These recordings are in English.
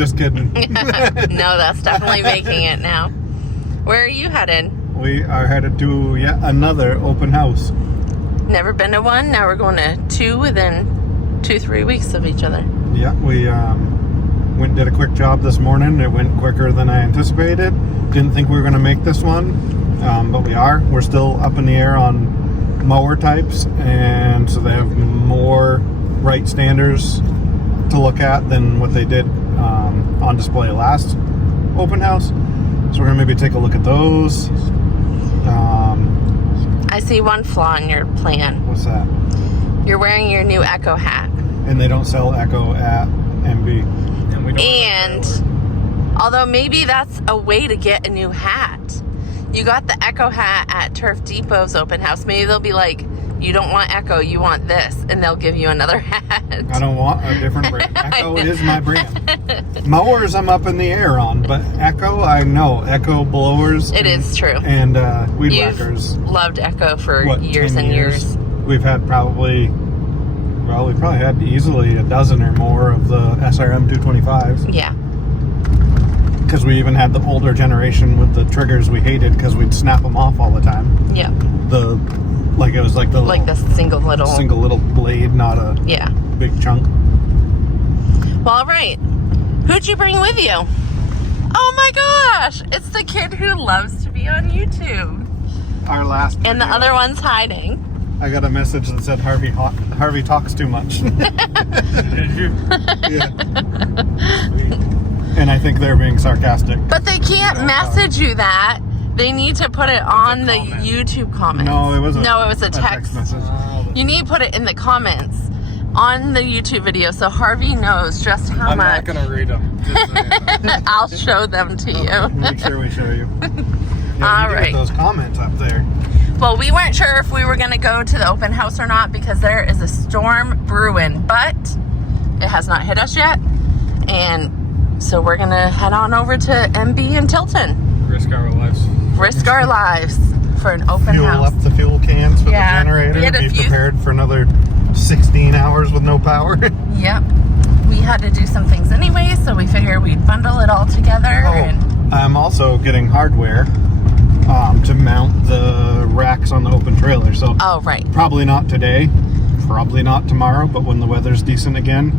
just kidding. No, that's definitely making it now. Where are you headed? We are headed to yet another open house. Never been to one. Now we're going to 2 within 2-3 weeks of each other. Yeah, we went and did a quick job this morning. It went quicker than I anticipated. Didn't think we were going to make this one, but we are. We're still up in the air on mower types, and so they have more Wright standards to look at than what they did on display last open house. So we're going to maybe take a look at those. I see one flaw in your plan. What's that? You're wearing your new Echo hat. And they don't sell Echo at MB. And we don't And although maybe that's a way to get a new hat. You got the Echo hat at Turf Depot's open house. Maybe they'll be like, you don't want Echo, you want this. And they'll give you another hat. I don't want a different brand. Echo is my brand. Mowers I'm up in the air on, but Echo, I know. Echo blowers. It is true. And weed You've whackers. loved Echo for What, years 10 and years. We've had probably had easily a dozen or more of the SRM 225s. Yeah. Because we even had the older generation with the triggers we hated because we'd snap them off all the time. Yeah. It was like the single little blade, not a yeah big chunk. Well, all right. Who'd you bring with you? Oh my gosh! It's the kid who loves to be on YouTube. Our last. And the video, other one's hiding. I got a message that said Harvey talks too much. Did you? Yeah. And I think they're being sarcastic. But they can't message you that. They need to put it on the YouTube comments. No, it wasn't. No, it was a text. message. You need to put it in the comments on the YouTube video so Harvey knows just how I'm much. not going to read them. Just saying. I'll show them to you. Make sure we show you. All you right. Get those comments up there. Well, we weren't sure if we were going to go to the open house or not because there is a storm brewing, but it has not hit us yet. And so we're going to head on over to MB in Tilton. Risk our lives. Risk our lives for an open Fuel house. up the fuel cans for the generator. We had a Be few- prepared for another 16 hours with no power. Yep. We had to do some things anyway, so we figured we'd bundle it all together. And I'm also getting hardware to mount the racks on the open trailer. So oh, right. probably not today, probably not tomorrow, but when the weather's decent again,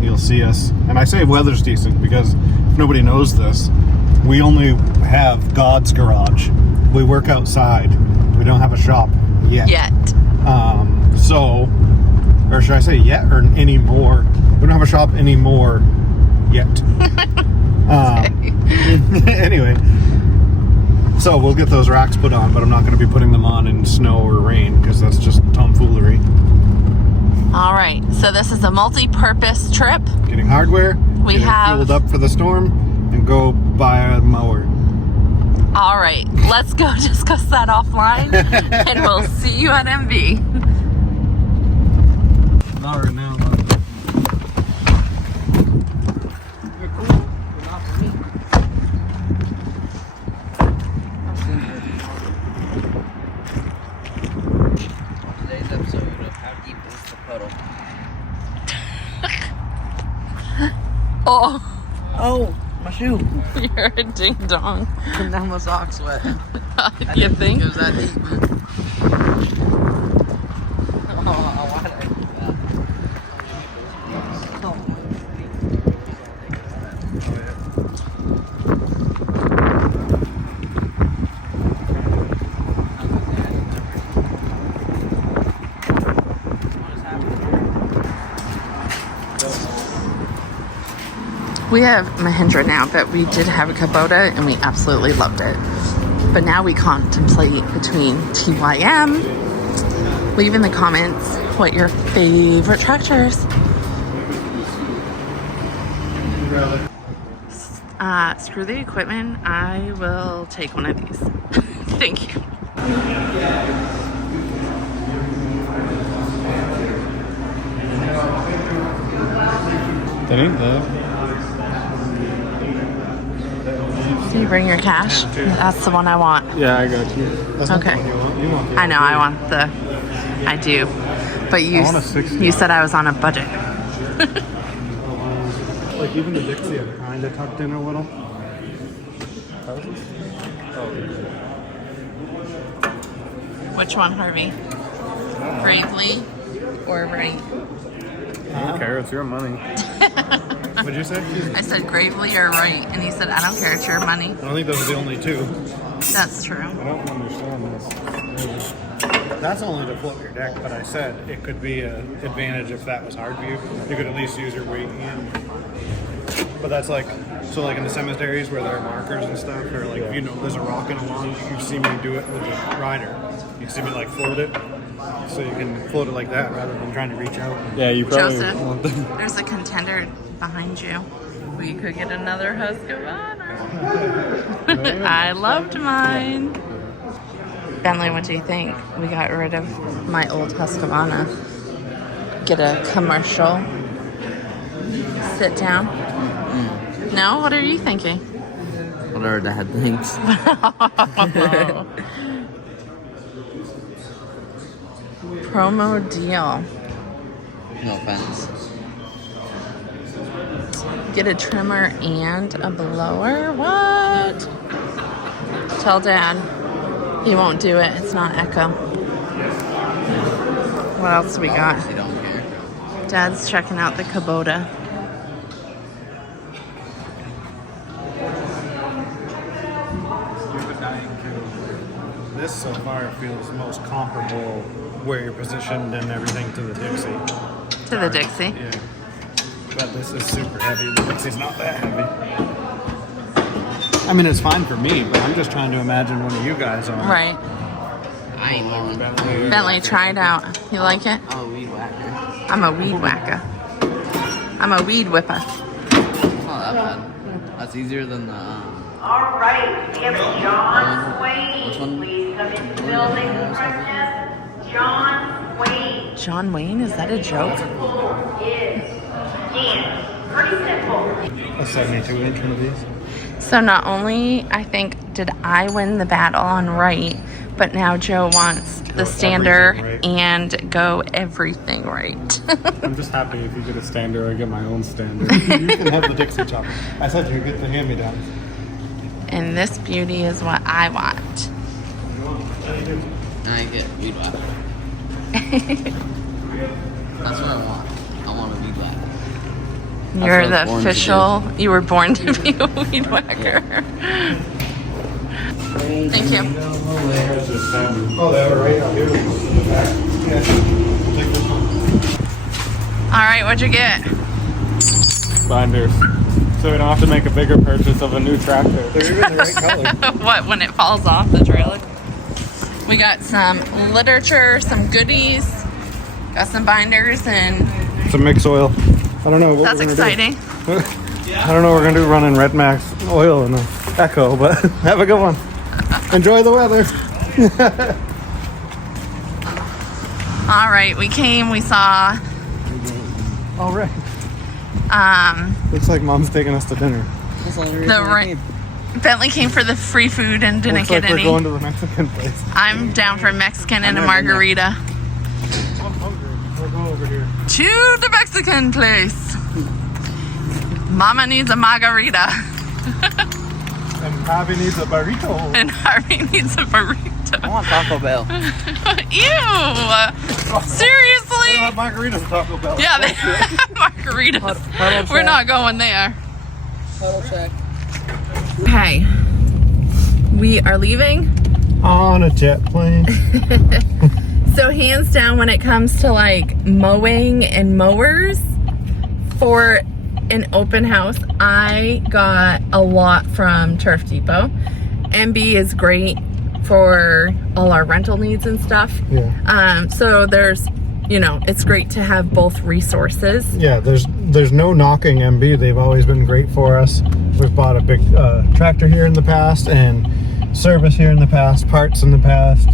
you'll see us. And I say weather's decent because if nobody knows this, we only have God's garage. We work outside. We don't have a shop yet. Or should I say yet or anymore? We don't have a shop anymore yet. Anyway, so we'll get those racks put on, but I'm not going to be putting them on in snow or rain because that's just tomfoolery. All right. So this is a multi-purpose trip. Getting hardware, getting fueled up for the storm, and go buy a mower. All right. Let's go discuss that offline, and we'll see you at MV. Not right now. You're cool, but not for me. Today's episode of How Deep is the Puddle? Oh, my shoe. you're a ding dong. And now my socks wet. You think? It was that deep. Oh, why did I do that? We have Mahindra now, but we did have a Kubota and we absolutely loved it. But now we contemplate between TYM. Leave in the comments what your favorite tractors. Screw the equipment. I will take one of these. Thank you. That ain't that. Do you bring your cash? That's the one I want. Yeah, I got you. That's not Okay. the one you want. You want the I know, I want the... I do. But I want a 60. you said I was on a budget. Like even the Dixie, I kind of tucked in a little. Which one, Harvey? Gravely or Wright? I don't care. It's your money. What'd you say? I said Gravely or Wright, and he said, I don't care, it's your money. I don't think those are the only two. That's true. I don't understand this. That's only to float your deck, but I said it could be an advantage if that was hard for you. You could at least use your weight and. But that's like, so like in the cemeteries where there are markers and stuff, or like if you know there's a rock in a lawn, you see me do it with the rider. You can see me like float it, so you can float it like that rather than trying to reach out. Yeah, you probably want them. Joseph, there's a contender behind you. We could get another Husqvarna. I loved mine. Bentley, what do you think? We got rid of my old Husqvarna. Get a commercial. Sit down. No? What are you thinking? Whatever Dad thinks. Promo deal. No offense. Get a trimmer and a blower? What? Tell Dad. He won't do it. It's not Echo. What else we got? Obviously don't care. Dad's checking out the Kubota. This so far feels most comparable where you're positioned and everything to the Dixie. To the Dixie? Yeah. But this is super heavy. The Dixie's not that heavy. I mean, it's fine for me, but I'm just trying to imagine one of you guys on. Right. I ain't learning. Bentley, try it out. You like it? I'm a weed whacker. I'm a weed whacker. I'm a weed whipper. It's not that bad. That's easier than the. All right, we have John Which one? Wayne. Please come into the building in front of us. John Wayne. John Wayne? Is that a joke? Is pretty simple. A 72-inch one of these. So not only, I think, did I win the battle on Wright, but now Joe wants the stander everything right. and go everything right. I'm just happy if you get a stander, I get my own stander. You can have the Dixie chopper. I said you get the hand-me-downs. And this beauty is what I want. I get weed whacker. That's what I want. I want a weed whacker. You're what I the was born to official, you were born to be a weed whacker. Thank you. Oh, they were right up here. Yeah. Take this one. All right, what'd you get? Binders. So we don't have to make a bigger purchase of a new tractor. They're even the right color. What, when it falls off the trailer? We got some literature, some goodies, got some binders, and Some mix oil. I don't know what that's we're gonna exciting. do. I don't know what we're going to do running Red Max oil in the Echo, but have a good one. Enjoy the weather. All right, we came, we saw, All right. Looks like Mom's taking us to dinner. That's the only the reason I right. came. Bentley came for the free food and didn't Looks get like any. we're going to the Mexican place. I'm down for Mexican and a never been there. margarita. I'm hungry. We'll go over here. To the Mexican place. Mama needs a margarita. And Bobby needs a burrito. And Harvey needs a I burrito. want Taco Bell. Ew! Seriously? They have margaritas at Taco Bell. Yeah, they have margaritas. We're not going there. Huddle check. Okay. We are leaving. On a jet plane. So hands down, when it comes to like mowing and mowers for an open house, I got a lot from Turf Depot. MB is great for all our rental needs and stuff. Yeah. So there's, you know, it's great to have both resources. Yeah, there's no knocking MB. They've always been great for us. We've bought a big tractor here in the past and service here in the past, parts in the past.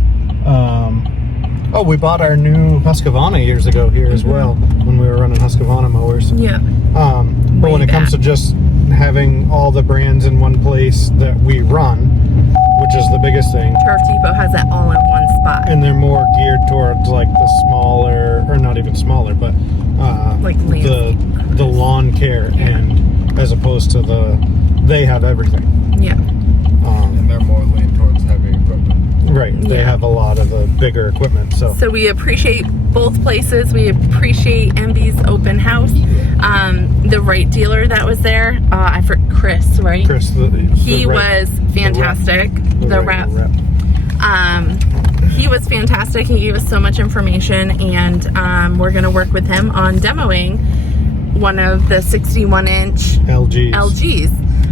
Oh, we bought our new Husqvarna years ago here as well when we were running Husqvarna mowers. Yeah. But when it comes to just having all the brands in one place that we run, which is the biggest thing, Turf Depot has it all in one spot. and they're more geared towards like the smaller, or not even smaller, but Like the lawn care and as opposed to they have everything. Yeah. And they're more lean towards heavy equipment. Right. They Yeah. have a lot of the bigger equipment. So So we appreciate both places. We appreciate MB's open house. The Wright dealer that was there, I forgot Chris, right? Chris, He was fantastic. The rep. He was fantastic. He gave us so much information, and we're going to work with him on demoing one of the 61-inch LGs.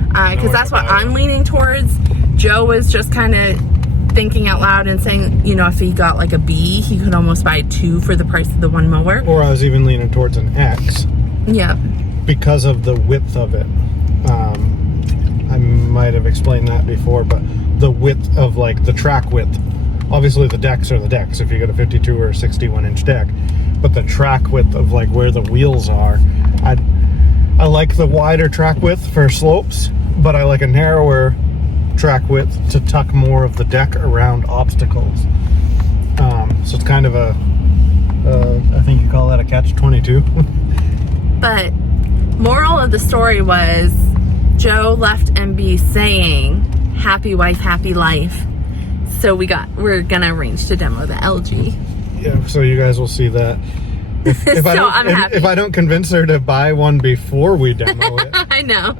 Because that's what I'm leaning towards. Joe was just kind of thinking out loud and saying, you know, if he got like a B, he could almost buy 2 for the price of the one mower. Or I was even leaning towards an X. Yeah. Because of the width of it. I might have explained that before, but the width of like the track width. Obviously the decks are the decks if you got a 52 or a 61-inch deck, but the track width of like where the wheels are, I like the wider track width for slopes, but I like a narrower track width to tuck more of the deck around obstacles. So it's kind of a I think you call that a catch-22. But moral of the story was Joe left MB saying happy wife, happy life. So we're gonna arrange to demo the LG. Yeah, so you guys will see that. If I'm happy. If I don't convince her to buy one before we demo it, I know.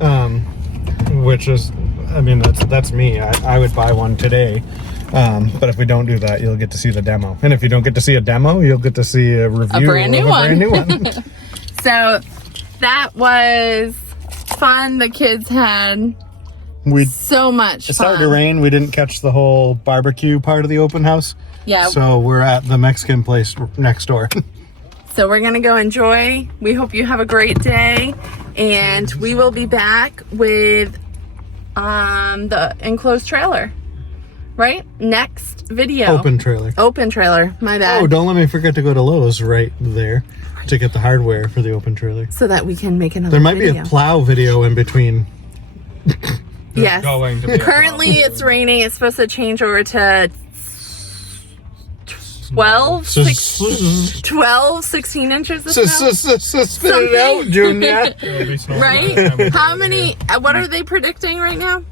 which is, I mean, that's me. I would buy one today. But if we don't do that, you'll get to see the demo. And if you don't get to see a demo, you'll get to see a review brand new of a brand new one. one. So that was fun. The kids had so much fun. It started to rain. We didn't catch the whole barbecue part of the open house. Yeah. So we're at the Mexican place next door. So we're going to go enjoy. We hope you have a great day. And we will be back with the enclosed trailer. Right? Next video. Open trailer. Open trailer. My bad. Oh, don't let me forget to go to Lowe's right there to get the hardware for the open trailer. So that we can make another There might video. be a plow video in between. Yes. Going to be a Currently it's raining. It's supposed to change over to 12, 16 inches of snow. Spit it out, Junior. It'll be snowing Right? by the time we How do the many, what are they predicting right now?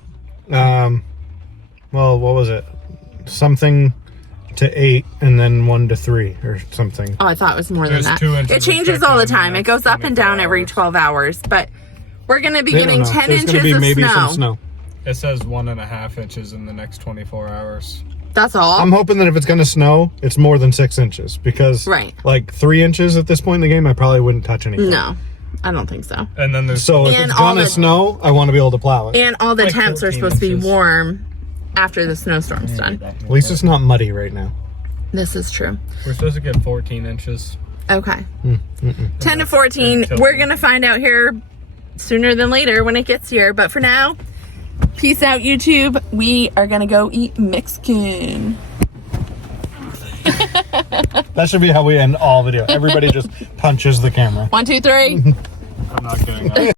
Well, what was it? Something to 8 and then 1 to 3 or something. Oh, I thought it was more There's than that. 2 inches It changes expected all the in the time. It next goes up and 24 down every hours. 12 hours. But we're going to be They don't getting know. 10 There's inches gonna be of maybe snow. some snow. It says 1.5 inches in the next 24 hours. That's all. I'm hoping that if it's going to snow, it's more than 6 inches because, Right. like 3 inches at this point in the game, I probably wouldn't touch anything. No, I don't think so. And then there's So if And it's all going to the- snow, I want to be able to plow it. And all the Like temps are 14 supposed to be inches. warm after the snowstorm's done. At least it's not muddy right now. This is true. we're supposed to get 14 inches. Okay. 10 to 14. Tilton. We're going to find out here sooner than later when it gets here. But for now, peace out, YouTube. We are going to go eat Mexican. That should be how we end all video. Everybody just punches the camera. 1, 2, 3. I'm not kidding.